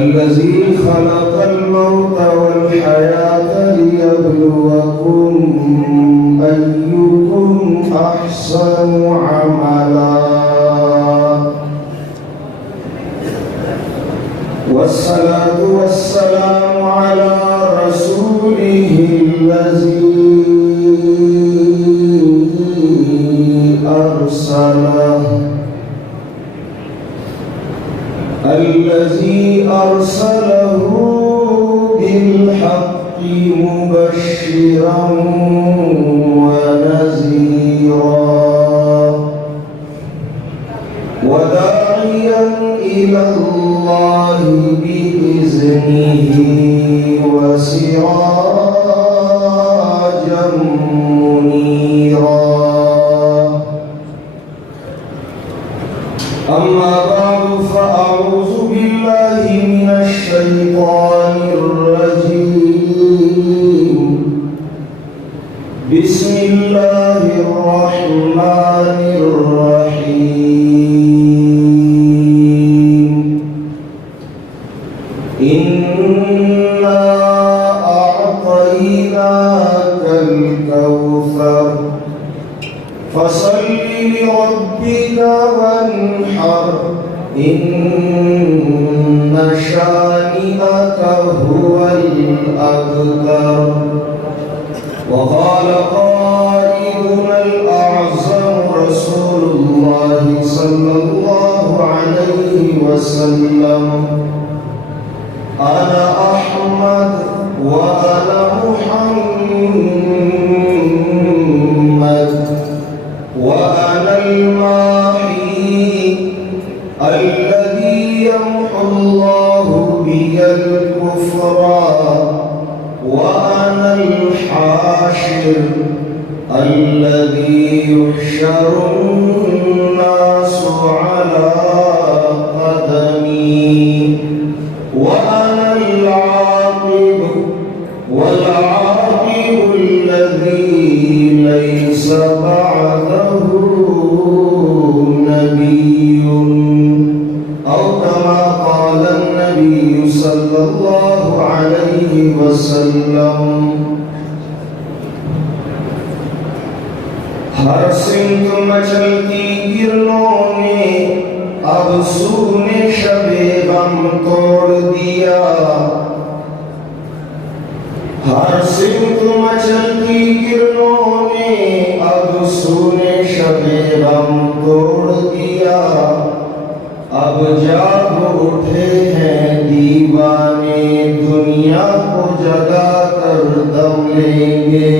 الذي خلق الموت والحياة ليبلوكم أيكم أحسن عملا والصلاة والسلام على رسوله الذي أرسله بالحق مبشرا ونذيرا وداعيا إلى الله بإذنه وسراجا منيرا. أما بعد فأعوذ بالله من الشيطان الرجيم. بسم الله الرحمن الرحيم. إنا أعطيناك الكوثر فصل لربك وانحر إن شانئك هو الأبتر. وقال قائدنا الأعظم رسول الله صلى الله عليه وسلم: أنا أحمد وأنا محمد وأنا الماحي الذي يمحو الله بي الكفر وأنا الحاشر الذي يحشر الناس على قدمي وأنا العاقب والعاقب الذي ليس بعده نبي، أو كما قال النبي صلى الله عليه وسلم. ہر سمت مچلتی کرنوں نے اب سونے شب غم توڑ دیا. ہر سمت مچلتی کرنوں نے اب سونے شب غم توڑ دیا. اب جاگ اٹھے ہیں دیوانے دنیا کو جگا کر دم لیں گے.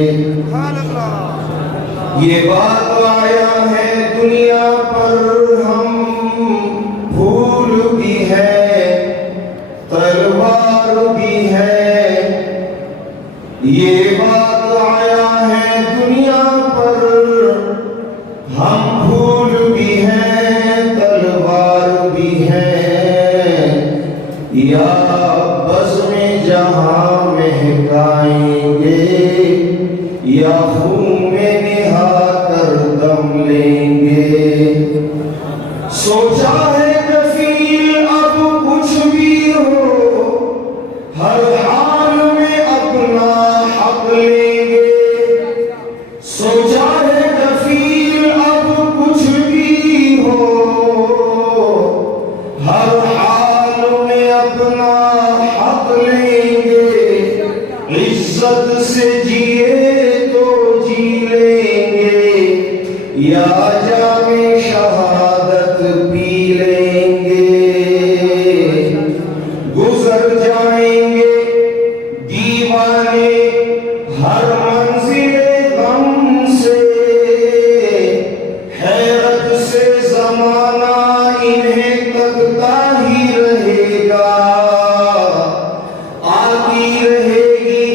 یہ بات آیا ہے دنیا پر ہم پھول بھی ہے تلوار بھی ہے. یہ بات آیا ہے دنیا پر ہم پھول بھی ہیں تلوار بھی ہیں. یا بزم جہاں مہکائیں گے یا خون میں نہا کر دم لیں گے. سوچا ہے کفیل اب کچھ بھی ہو ہر حال میں اپنا حق لیں گے. سوچا ہے کفیل اب کچھ بھی ہو ہر حال میں اپنا حق لیں گے. عزت سے جیے تو جی لیں گے یا جام شہادت پی لیں گے. گزر جائیں گے دیوانے ہر منزل غم سے. حیرت سے زمانہ انہیں تکتا ہی رہے گا. آتی رہے گی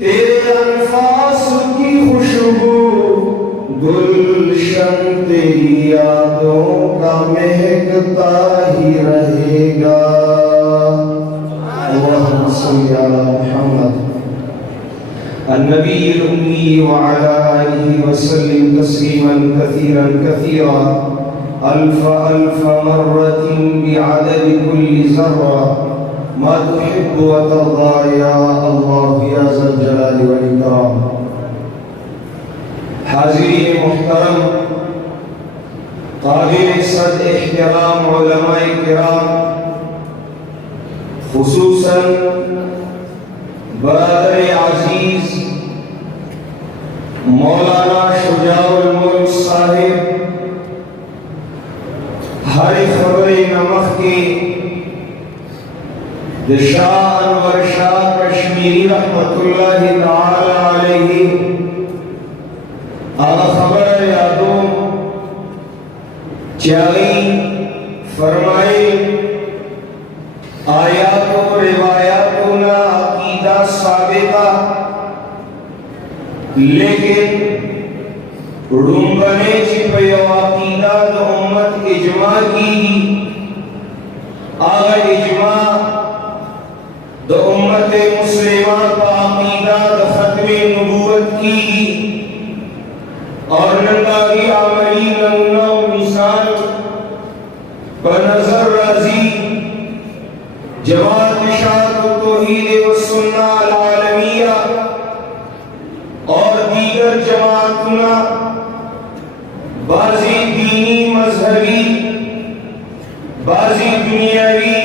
تیرے انفاس کی خوشبو، گلشن تیری یادوں کا مہکتا ہی رہے گا. اللہم صلی علی محمد النبی الأمی وعلى آلہ وسلم تسلیما کثیرا کثیرا. ألف ألف مرة بعدد كل ذرة ما تحب وترضى يا الله يا ذا الجلال والإكرام. حاضرین محترم، قابل صد احترام علماء کرام، خصوصاً برادر عزیز مولانا شجاع الملک صاحب، ہر خبر نمک کی شاہ انور شاہ کشمیری رحمت اللہ تعالی علیہ آغا خبر یادوں چاہی فرمائے آیات و روایاتنا عقیدہ ثابتہ، لیکن رنبنے چپیو عقیدہ دا امت اجماع کی آغا اجماع دا امت مسلمہ کا عقیدہ دا ختم نبوت کی اور ننداری عملی نمونہ و مثال بنظر رازی جماعت اشاعت و توحید و سنہ العالمیہ اور دیگر جماعتنا بعضی دینی مذہبی بعضی دنیاوی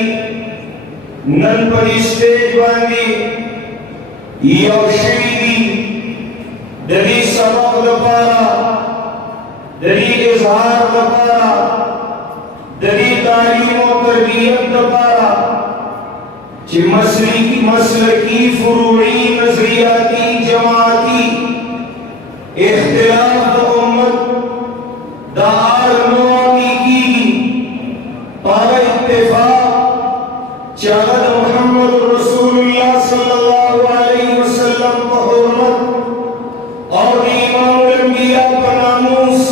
نن پر اسٹیج باندی یو شویدی دری سبق دپارا، دری اظہار دپارا، دری تعلیم و تربیت دپارا چی مسلکی فروعی نظریاتی جماعتی اختلاف دا امت دا آرمانی کی پاگا اتفاق چاہد محمد رسول اللہ صلی اللہ علیہ وسلم کا حرمت اور امام الانبیاء کا ناموس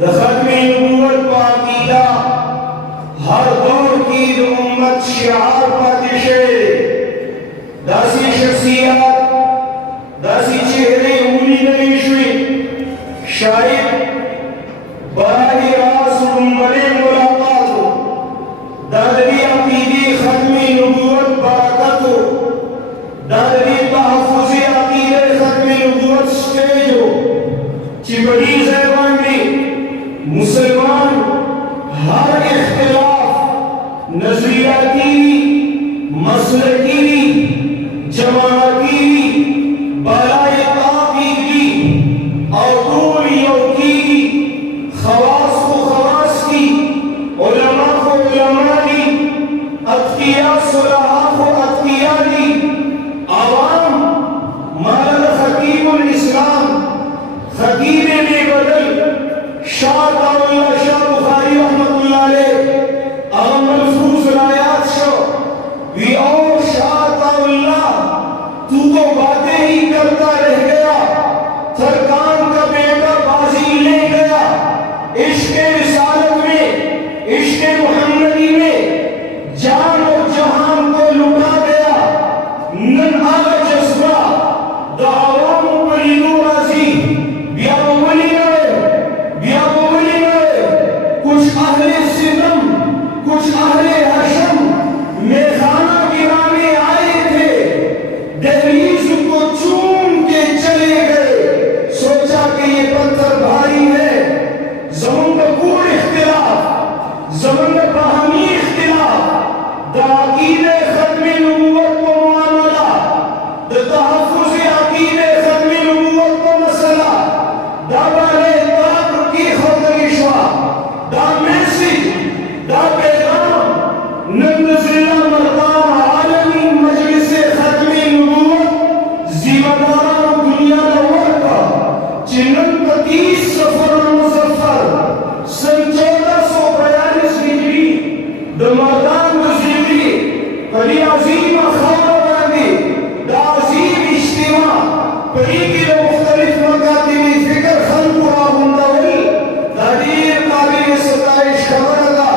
دا ختم نبوت کا عقیدہ ہر دور کی دا امت شعار پاتشے داسی شخصیات داسی چہرے اولی نویشوی شاید براہ راست رنبرے ملاقاتو دادری عقیدی ختم نبوت برکتو دادری تحفظ عقیدی ختم نبوت سٹیجو چی بڑی زیبان میں مسلمان ہر اختلاف نظریاتی مسلکی جماعتی بالائے تعقیدی اور دولیوں کی خواص کو خواص کی علماء کو علماء دی اتقیاء صلحاء کو اتقیاء دی عوام مالد خطیب الاسلام خطیب میں بدل شاہ اللہ شاہ بخاری رحمت اللہ علیہ اغم ملفوظ رایات شو وی او شاہ اللہ تو باتیں ہی کرتا رہ گیا، ترکان کا بیٹا بازی لے گیا، عشق رسالت میں عشق محمدی میں جان و جہان کو لٹا گیا. نن آگا جذبہ دا عوام پریدو راضی بیا بولی گئے کچھ اہل ستم کچھ اہل حشم میخانہ گرانے آئے تھے، دہلیز کو چوم کے چلے گئے، سوچا کہ یہ پتھر بھاری ہے. زمن کا کوڑ اختلاف، زمن کا باہمی اختلاف، دا عقید ختم نبوت کو معاملہ، دا تحفظ عقید ختم نبوت کو مسئلہ، دا بالے تاکر کی خودگشوا، دا میسیج، دا پیغام نندزلہ مردان عالمی مجلس ختم نبوت زیبداران دنیا نور کا چنن 30 سفر المظفر سن 1442 ہجری دا مردان دزیدی پری عظیم خواہ باندی دا عظیم اجتماع پری کی دا مختلف مکاتبی فکر خلق و آبندول دا دیر قابل ستائش خبر دا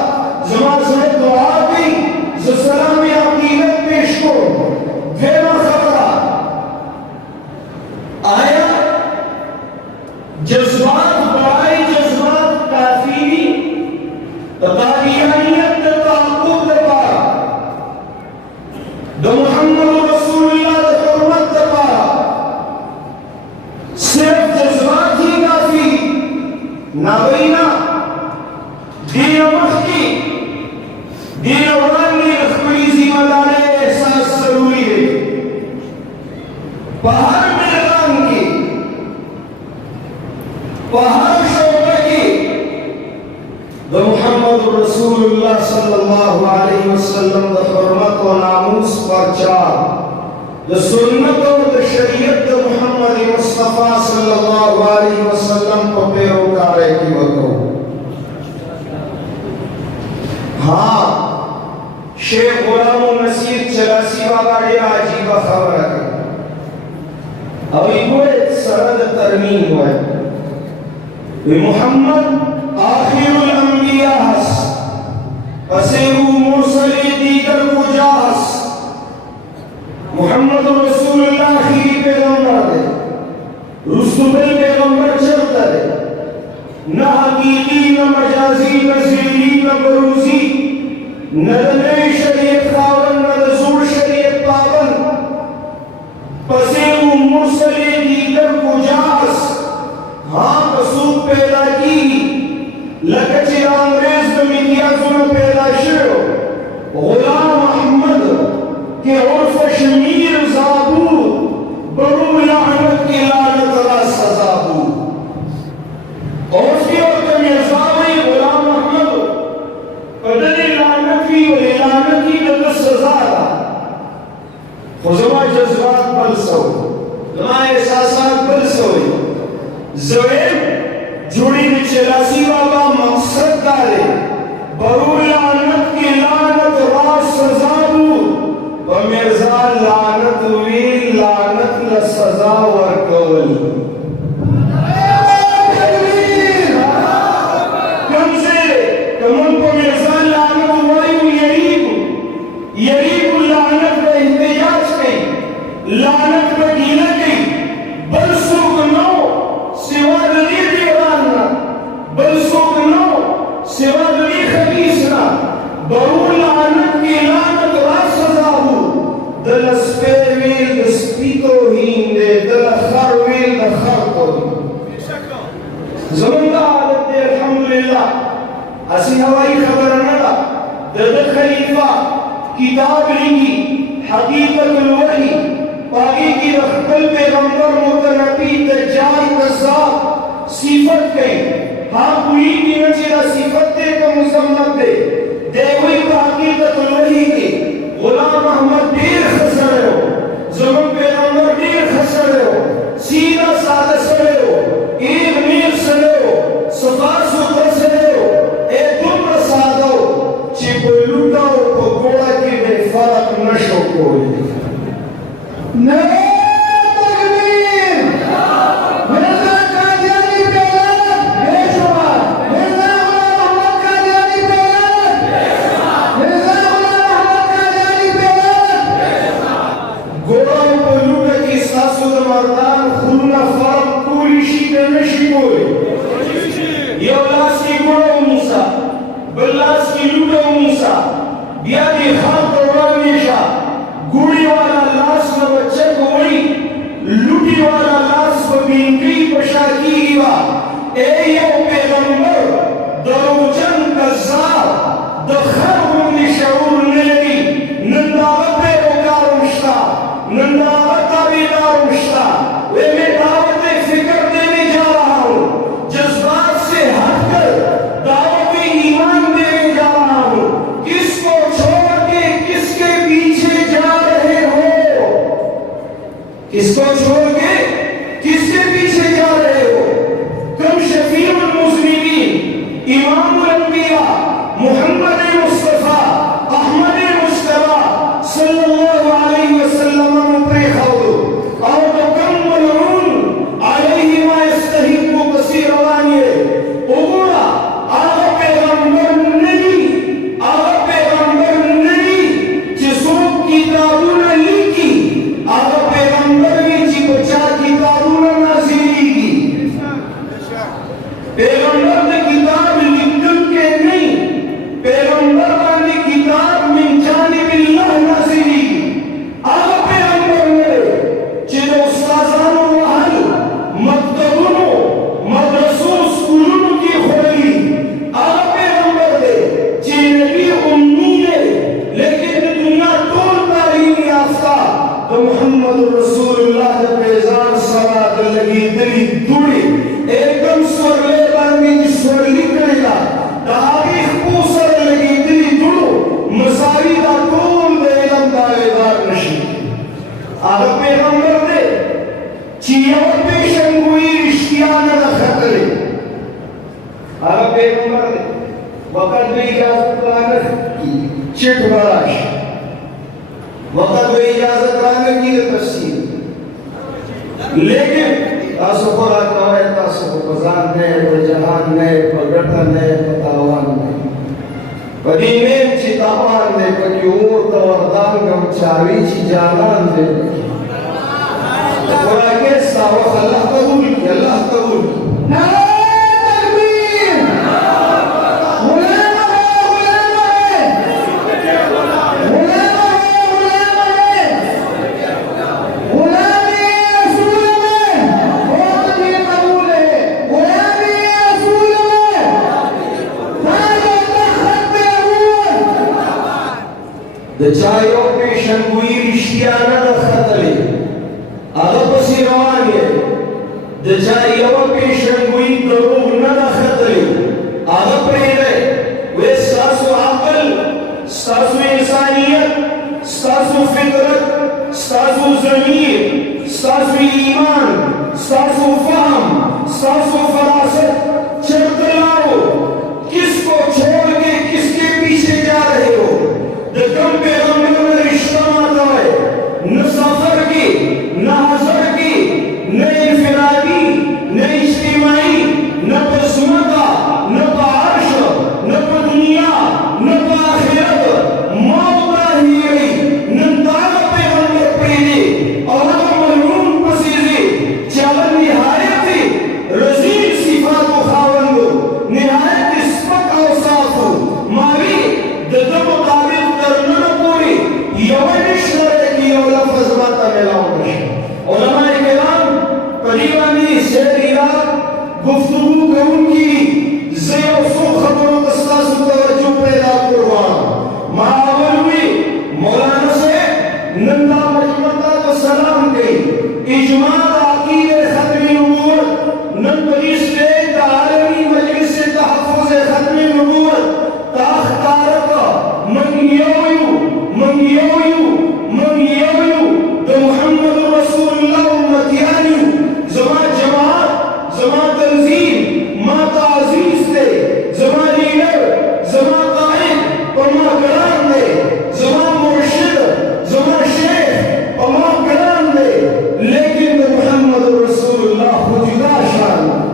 زمان سمت دعا کی سلامی عقیدت پیش کو دینا خبرہ آیا جذبات بڑائی جذبات کافی نہیں قادیانیت تعاقب دپارا کی دینوان نے اخبری ذمہ داری احساس ضروری ہے پہر میدان کی پہر شعبہ کی دو محمد رسول اللہ صلی اللہ علیہ وسلم دا حرمت و ناموس پرچار دا سنت و دا شریعت دا محمد مصطفیٰ صلی اللہ علیہ وسلم کو پیروکارے کی وقت ہاں شیخ غلام النصیر چلاسی بابا ڈیرا عجیبہ خبر ہے اب یہ سرد ترمیم ہوئے محمد آخر الانبیاء ہس اسیرو مرسل دیگر کو جاہس محمد رسول اللہ آخری پیغمبر دے رسول پیغمبر چلتا دے نہ حقیقی نہ مجازی نہ ذلی نہ بروزی نہ نئے شریعت خاون نہ رسول شریعت پابند پسیرو مرسل دیگر کو جاہس ہاں رسول پیدا کی لکچی انگریز دمیتیا سنو پیدا شروع غلام احمد کہ عرف شمیر زابود برو لعنت کی لعنت را سزا بود عرف کی اور میرزاوی غلام احمد قدر لعنت کی و لعنت کی قدر سزا دا خزمہ جذبات بل سوئی زمہ احساسات بل سوئی زویم جوڑی میں چلاسی بابا مقصد دارے برو لعنت کی لعنت را سزا بود و مرزا لعنت وی لعنت لسزا ورکول کم سے کمن کو مرزا لعنت وی یریب لعنت و احتجاج کئی لعنت و گیلہ کئی بل سوک نو سوا دلی دیواننا بل سوک نو سوا دلی خبیصنا برو لعنت کی لعنت را سزا ہو دل اسپیر ویل دسپیتو ہین دے دل خر ویل دخر کو زمندہ عادت دے الحمدللہ اسی ہوائی خبر ندا دل خلیفہ کتاب لگی حقیقت الوحی پاکی کی رخبل پیغمبر متنبی دجال قصاب صفت کئی ہاں کوئی کی نچیدہ صفت دے کا مزمت دے دیوئی حقیقت الوحی کی غلام احمد دیر خسر ہو زمن پیغمبر دیر خسر ہو سیدھا سادہ سرے ہو ایک میر سرے ہو صفا ستر سرے ہو اے دم رسادہ ہو چی کوئی لوٹا ہو کو گوڑا کی بے فرق نشو کوئی نعرہ تکبیر مرزا قادیانی بیان بے شمار مرزا غلام احمد قادیانی بیان مرزا غلام احمد قادیانی بیان گوڑاوں کو لوٹا کی ساسو دماردان خونہ فرق کولی شیدہ نشی کوئی یو لاس کی گوڑا موسیٰ بلاس کی لوٹا موسیٰ بیادی خاک دوران نیشا گوڑی والا لاس و بچے کوئی لوٹی والا لاس و بینگی پشاکی گیوا اے یو پیغمبر دروجن کذاب دخرون شعور نیلی ننداوت پہ اوکار مشتا ننداوت تابیدار مشتا وے میں دعوت فکر دینے جا رہا ہوں جذبات سے ہٹ کر دعوت ایمان دینے جا رہا ہوں کس کو چھوڑ کے کس کے پیچھے جا رہے ہو کس کو چھوڑ کے کس کے پیچھے جا رہے ہو تم شفیع المسلمین چٹ براش وقت و اجازت رانے کی تفسیر لیکن تاسو خوراک نوے تاسو بزان نے جہان نے پگٹا نے پتاوان نے پدیمیم چی تاوان نے پکی امور توردان گم چاوی چی جانان دے خوراک ایسا وقت اللہ قبول کی اللہ قبول کی چایو پیشنگوئی رشتیانہ دا خطلی آگا پسی روانی ہے چایو پیشنگوئی دروغ نہ دا خطلی آگا پریدے وے ستاسو عقل ستاسو انسانیت ستاسو فطرت ستاسو ضمیر ستاسو ایمان ستاسو فہم ستاسو فراست چرتلاو کس کو چھوڑ کے کس کے پیچھے جا رہے ہو دکم پیغمبر میں رشتہ ماتا ہے نہ سفر کی نہ حضر کی نہ انفرادی نہ اجتماعی نہ پسمکہ نہ پعرش نہ دنیا نہ آخرت موتا ہی گئی نہ داغ پیغمبر پیدی اور ملعون پسیزی چاول نہایت رزیل صفات و خاوندو نہایت اسپک اوصافو ماوی ددم مطابق علماء کرام قریبانی شہریات گفتگو کرن کی زیر و سو خبروں قصاص توجہ پیدا کروان معاول ہوئی مولانا سے نندا مجمعہ کو سلام گئی اجماع عقید ختم نبوت ننبری سٹیج عالمی مجلس سے تحفظ ختم نبوت تاختارتا منگیویو تو محمد رسول اللہ امتیانی زمان جماعت زمان تنظیم ماں تعزیز دے زمان لیڈر زمان قائد پما کران دے زمان مرشد زمان شیخ پما کران دے لیکن محمد رسول اللہ جدا شان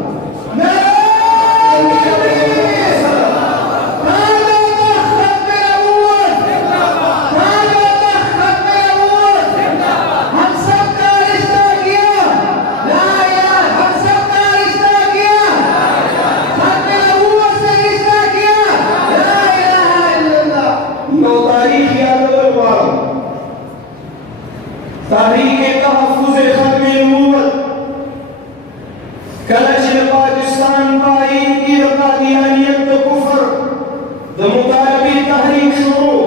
تحریک تحفظ ختم نبوت کلچ پاکستان پائین کی قادیانیت و کفر دا مطالبی تحریک شروع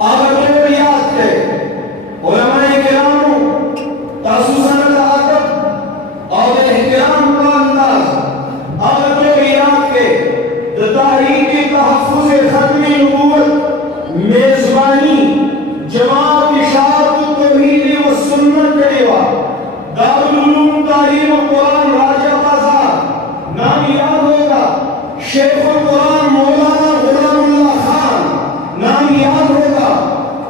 آگر دور یاد ہے علماء کرام تاسوسن العدب اور احترام کا انداز آگر دور یاد ہے دا تحریک تحفظ ختم نبوت میزبانی جماعت اشارت سنت کریوا دارالعلوم تعلیم قرآن راجہ بازار نام یاد ہوگا شیخ القرآن مولانا غلام اللہ خان نام یاد ہوگا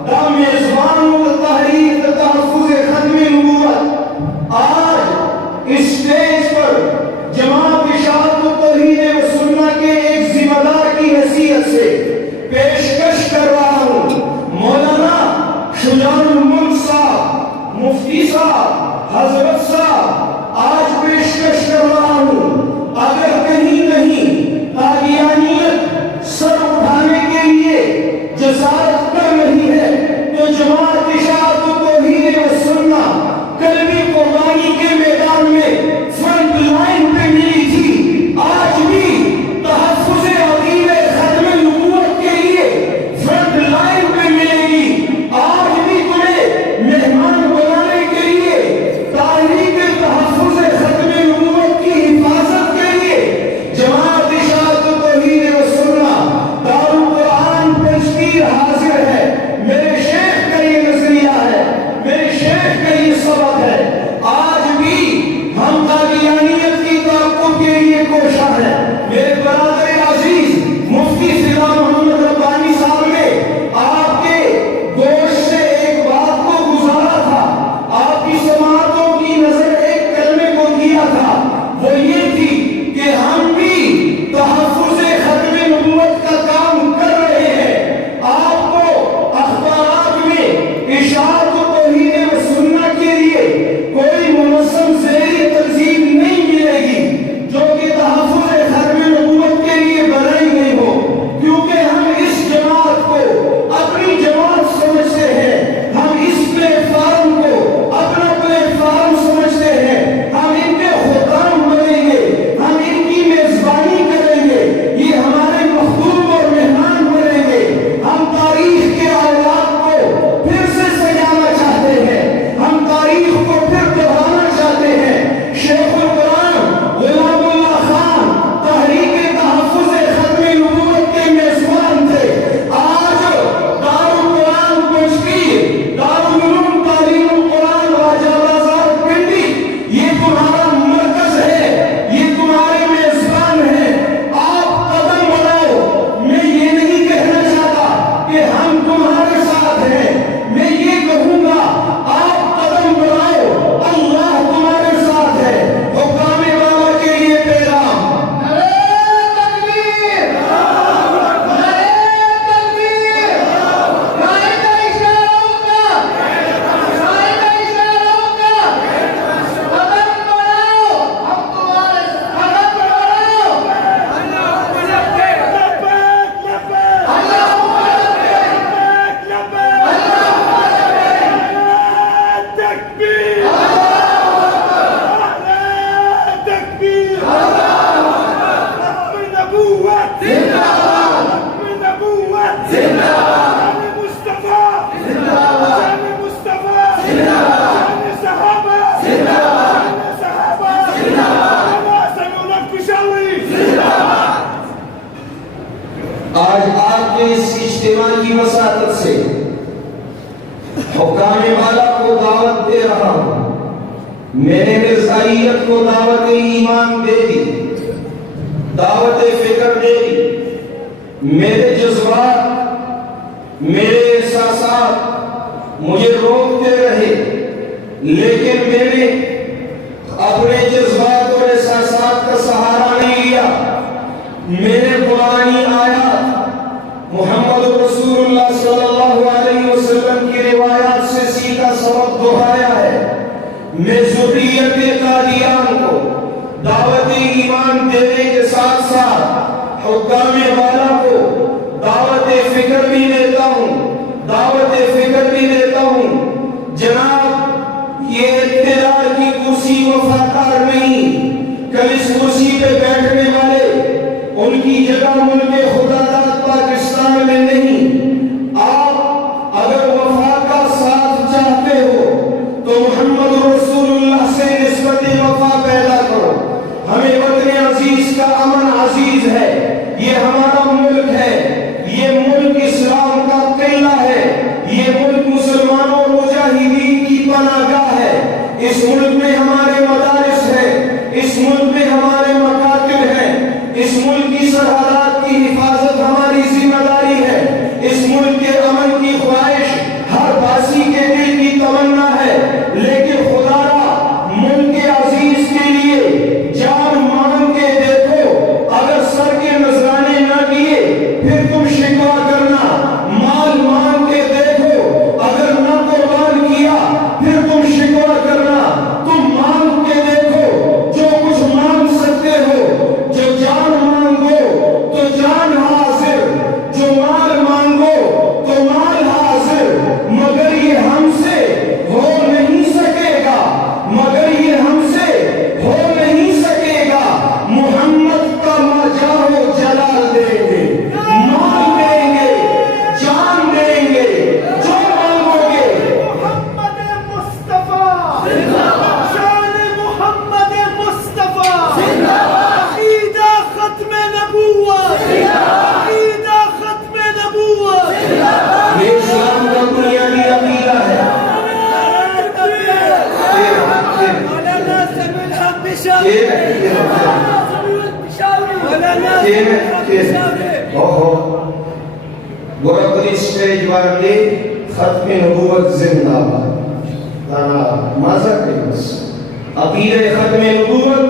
دا میزبان و تحریک تحفظ ختم نبوت آج اسٹیج پر جماعت اشاعت و توحید و سنت کے ایک ذمہ دار کی حیثیت سے پیشکش کر رہا ہوں مولانا شجاع الملک صاحب مفتی صاحب حضرت صاحب آج پیشکش کر رہا ہوں اگر کہیں قادیانیت سر اٹھانے کے لیے جسارت کر رہی ہے تو جماعت اشاعت و توحید و سنت قلبی قربانی کے میدان میں فرنٹ لائن پہ ملی تھی آج بھی تحفظ عقید ختم نبوت کے لیے فرنٹ لائن پہ ملے گی آج بھی تمہیں مہمان بنانے کے لیے تحریک تحفظ ختم نبوت کی حفاظت کے لیے جماعت اشاعت و توحید و سنت دارالقرآن پنجپیر حاضر آج آپ کے اس اجتماع کی وساطت سے حکام والا کو دعوت دے رہا ہوں، میں نے مرزائیت کو دعوت ایمان دے دی، دعوت فکر دے دی۔ میرے جذبات، میرے احساسات مجھے روکتے رہے، لیکن میں نے اپنے جذبات اور احساسات کا سہارا نہیں لیا۔ میں نے قرآنی آیات، محمد رسول اللہ صلی اللہ علیہ وسلم کی روایات سے سیدھا سبق دہرایا ہے۔ میں ذریت قادیان کو دعوت ایمان دینے کے ساتھ ساتھ حکام والا کو دعوت فکر بھی دیتا ہوں، دعوت فکر بھی دیتا ہوں۔ جناب، یہ اقتدار کی کرسی وفادار نہیں، کل اس کرسی پہ بیٹھنے والے ان کی جگہ ملک خدا داد پاکستان میں نہیں۔ آپ اگر وفا کا ساتھ چاہتے ہو تو محمد رسول اللہ سے نسبت وفا پیدا کرو۔ ہمیں وطن عزیز کا امن عزیز ہے، یہ ہمارا ملک ہے، یہ ملک اسلام کا قلعہ ہے، یہ ملک مسلمانوں مجاہدین کی پناہ گاہ ہے۔ اس ملک میں ہمارے مدارس ہیں، اس ملک میں ہمارے مکاتب ہیں، اس ملک کی سرحدات کی حفاظت ہماری ذمہ داری ہے۔ اس ملک کے امن کی خواہش ہر باسی کے دل کی تمنا ہے، لیکن خدا را ملک عزیز کے لیے جان مانگ کے دیکھو۔ اگر سر کے نذرانے نہ دیے پھر تم شکوہ کرنا، مال مانگ کے دیکھو، اگر نہ قربان کیا پھر تم شکوہ کرنا۔ تم مانگ کے دیکھو، جو کچھ مانگ سکتے ہو، جو جان مانگو تو جان حاضر، جو مال مانگو تو مال حاضر، مگر یہ ہم سے ہو نہیں سکے گا، مگر یہ ہم سے ہو نہیں سکے گا۔ محمد کا مجاہ و جلال دیں گے، مال دیں گے، جان دیں گے، جو مانگو گے۔ محمد مصطفیٰ شان محمد مصطفیٰ، عقیدہ ختم نبوت، عقیدہ ختم نبوت۔ یہ اسلام کا بنیادی عقیدہ ہے۔ گورکھپوری اسٹیج والے ختم نبوت زندہ باد، تانا مازہ کے بس عقیدہ ختم نبوت،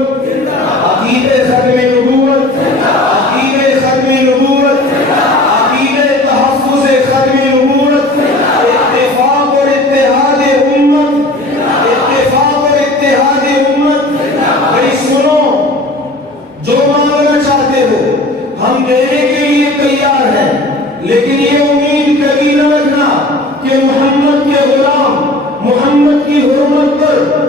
عقیدہ ختم نبوت، عقیدہ ختم نبوت، عقیدہ تحفظ ختم نبوت، اتفاق اور اتحاد امت، اتفاق اور اتحاد امت۔ بھائی سنو، جو مانگنا چاہتے ہو ہم دینے کے لیے تیار ہیں، لیکن یہ امید کبھی نہ رکھنا کہ محمد کے غلام محمد کی حرمت پر